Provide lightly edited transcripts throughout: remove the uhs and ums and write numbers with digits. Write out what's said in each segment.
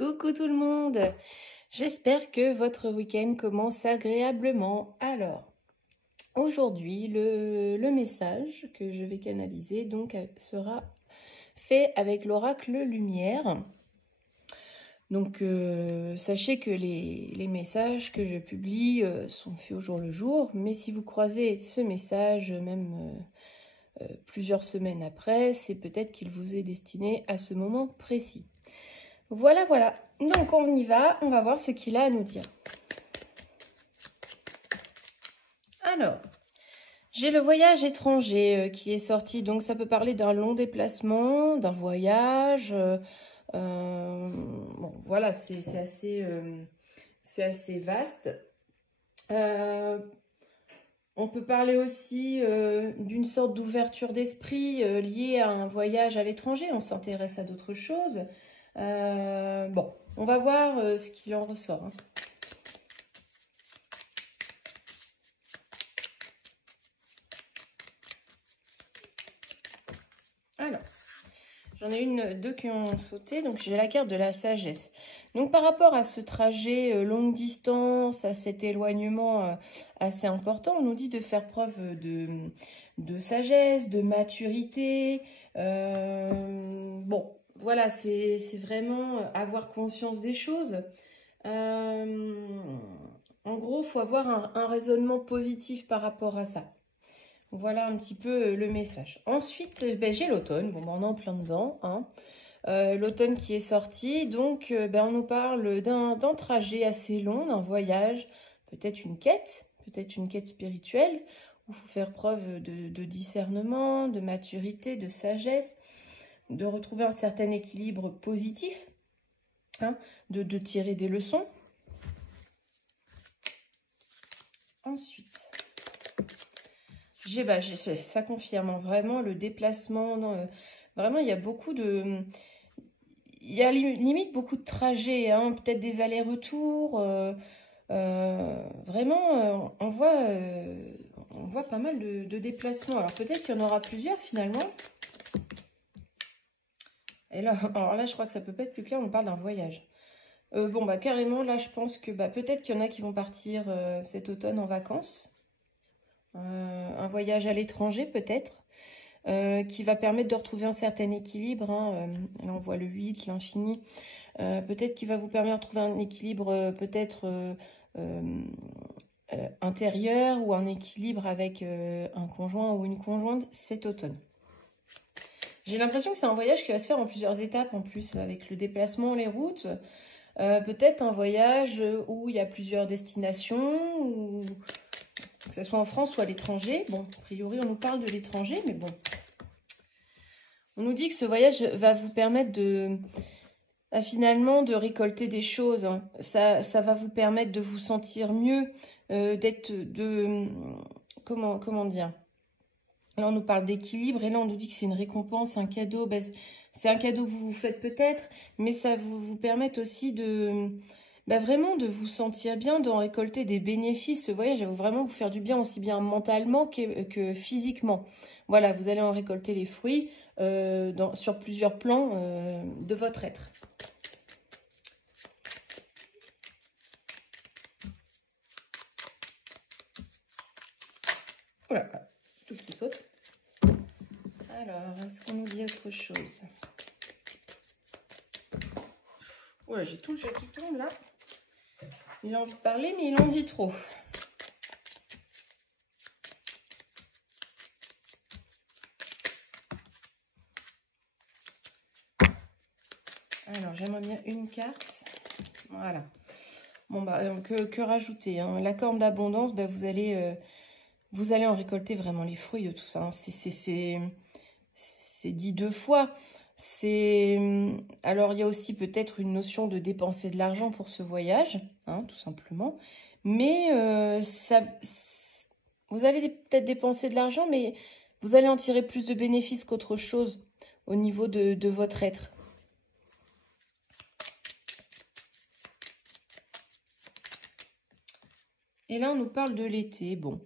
Coucou tout le monde, j'espère que votre week-end commence agréablement. Alors, aujourd'hui, le message que je vais canaliser donc sera fait avec l'oracle Lumière. Donc, sachez que les messages que je publie sont faits au jour le jour, mais si vous croisez ce message, même plusieurs semaines après, c'est peut-être qu'il vous est destiné à ce moment précis. Voilà, voilà. Donc, on y va. On va voir ce qu'il a à nous dire. Alors, j'ai le voyage étranger qui est sorti. Donc, ça peut parler d'un long déplacement, d'un voyage. Bon, voilà, c'est assez vaste. On peut parler aussi d'une sorte d'ouverture d'esprit liée à un voyage à l'étranger. On s'intéresse à d'autres choses. Bon, on va voir ce qu'il en ressort. Hein. Alors, j'en ai deux qui ont sauté, donc j'ai la carte de la sagesse. Donc par rapport à ce trajet longue distance, à cet éloignement assez important, on nous dit de faire preuve de sagesse, de maturité. Bon, voilà, c'est vraiment avoir conscience des choses. En gros, il faut avoir un raisonnement positif par rapport à ça. Voilà un petit peu le message. Ensuite, j'ai l'automne. Bon, on est en plein dedans. Hein. L'automne qui est sorti. Donc, on nous parle d'un trajet assez long, d'un voyage, peut-être une quête spirituelle, où il faut faire preuve de discernement, de maturité, de sagesse, de retrouver un certain équilibre positif, hein, de tirer des leçons. Ensuite, ça confirme vraiment le déplacement. Vraiment, il y a beaucoup de... Il y a limite beaucoup de trajets, hein, peut-être des allers-retours. Vraiment, on voit pas mal de déplacements. Alors peut-être qu'il y en aura plusieurs finalement. Et là, alors là, je crois que ça peut pas être plus clair, on parle d'un voyage. Bon, carrément, là, je pense que peut-être qu'il y en a qui vont partir cet automne en vacances. Un voyage à l'étranger peut-être, qui va permettre de retrouver un certain équilibre. Hein, là, on voit le 8, l'infini. Peut-être qu'il va vous permettre de trouver un équilibre peut-être intérieur ou un équilibre avec un conjoint ou une conjointe cet automne. J'ai l'impression que c'est un voyage qui va se faire en plusieurs étapes en plus, avec le déplacement, les routes. Peut-être un voyage où il y a plusieurs destinations, ou que ce soit en France ou à l'étranger. Bon, a priori, on nous parle de l'étranger, mais bon. On nous dit que ce voyage va vous permettre finalement de récolter des choses. Hein. Ça va vous permettre de vous sentir mieux, comment dire. Là, on nous parle d'équilibre et là, on nous dit que c'est une récompense, un cadeau. C'est un cadeau que vous vous faites peut-être, mais ça vous permet aussi vraiment de vous sentir bien, d'en récolter des bénéfices. Ce voyage va vraiment vous faire du bien, aussi bien mentalement que physiquement. Voilà, vous allez en récolter les fruits sur plusieurs plans de votre être. Voilà, tout qui saute. Alors, est-ce qu'on nous dit autre chose? Ouais, j'ai tout le chat qui tombe là. Il a envie de parler, mais il en dit trop. Alors, j'aimerais bien une carte. Voilà. Bon, que rajouter hein. La corne d'abondance, vous allez en récolter vraiment les fruits de tout ça. Hein. C'est dit deux fois. Alors, il y a aussi peut-être une notion de dépenser de l'argent pour ce voyage, hein, tout simplement. Mais vous allez peut-être dépenser de l'argent, mais vous allez en tirer plus de bénéfices qu'autre chose au niveau de votre être. Et là, on nous parle de l'été. Bon,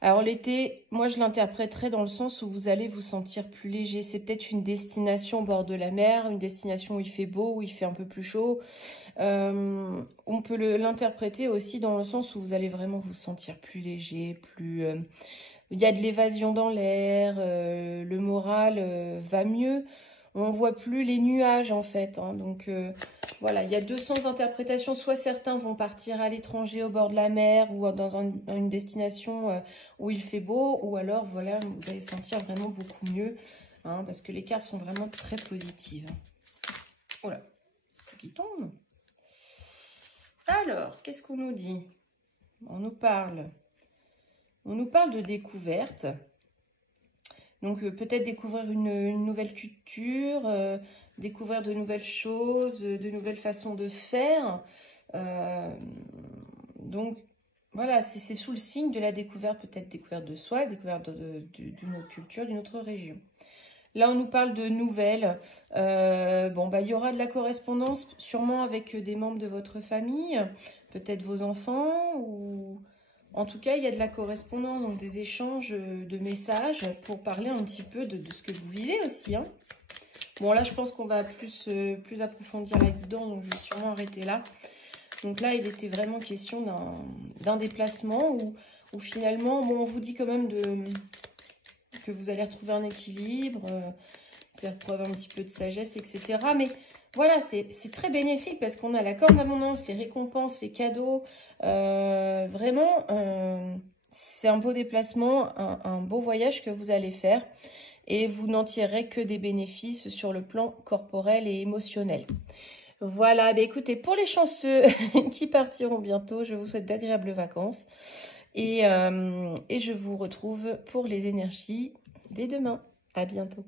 Alors l'été, moi je l'interpréterais dans le sens où vous allez vous sentir plus léger. C'est peut-être une destination au bord de la mer, une destination où il fait beau, où il fait un peu plus chaud. On peut l'interpréter aussi dans le sens où vous allez vraiment vous sentir plus léger, plus... il y a de l'évasion dans l'air, le moral va mieux. On voit plus les nuages en fait, hein. Donc voilà, il y a 200 interprétations. Soit certains vont partir à l'étranger au bord de la mer ou dans une destination où il fait beau, ou alors voilà, vous allez sentir vraiment beaucoup mieux, hein, parce que les cartes sont vraiment très positives. Voilà, c'est qui tombe. Alors, qu'est-ce qu'on nous dit? On nous parle de découverte. Donc peut-être découvrir une nouvelle culture, découvrir de nouvelles choses, de nouvelles façons de faire. Donc voilà, c'est sous le signe de la découverte, peut-être découverte de soi, découverte d'une autre culture, d'une autre région. Là, on nous parle de nouvelles. Bon, bah, il y aura de la correspondance, sûrement avec des membres de votre famille, peut-être vos enfants, ou... En tout cas, il y a de la correspondance, donc des échanges de messages pour parler un petit peu de ce que vous vivez aussi, hein. Bon, là, je pense qu'on va plus approfondir la guidance, donc je vais sûrement arrêter là. Donc là, il était vraiment question d'un déplacement où finalement, bon, on vous dit quand même que vous allez retrouver un équilibre, faire preuve un petit peu de sagesse, etc. Mais voilà, c'est très bénéfique parce qu'on a la corde d'abondance, les récompenses, les cadeaux. Vraiment, c'est un beau déplacement, un beau voyage que vous allez faire. Et vous n'en tirerez que des bénéfices sur le plan corporel et émotionnel. Voilà, bah écoutez, pour les chanceux qui partiront bientôt, je vous souhaite d'agréables vacances. Et je vous retrouve pour les énergies dès demain. À bientôt.